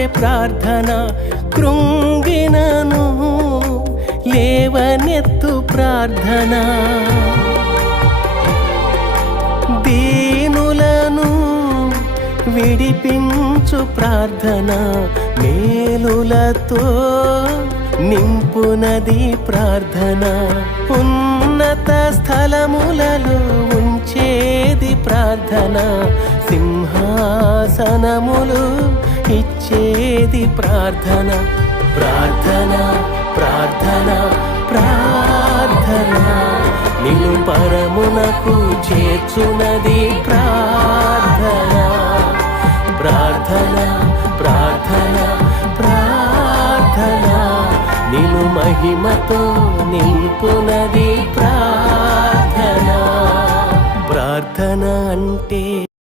ఓదార్చే ప్రార్థన, కృంగినను లేవనెత్తు ప్రార్థన, దీనులను విడిపించు ప్రార్థన, మేలులతో నింపునది ప్రార్థన, ఉన్నత స్థలములలో ఉంచేది ప్రార్థన, సింహాసనములు ఇచ్చేది ప్రార్థన. ప్రార్థన ప్రార్థన ప్రార్థన నిన్ను పరమునకు చేర్చునది ప్రార్థన. ప్రార్థన ప్రార్థన ప్రార్థన నిన్ను మహిమతో నింపునది ప్రార్థన. ప్రార్థన అంటే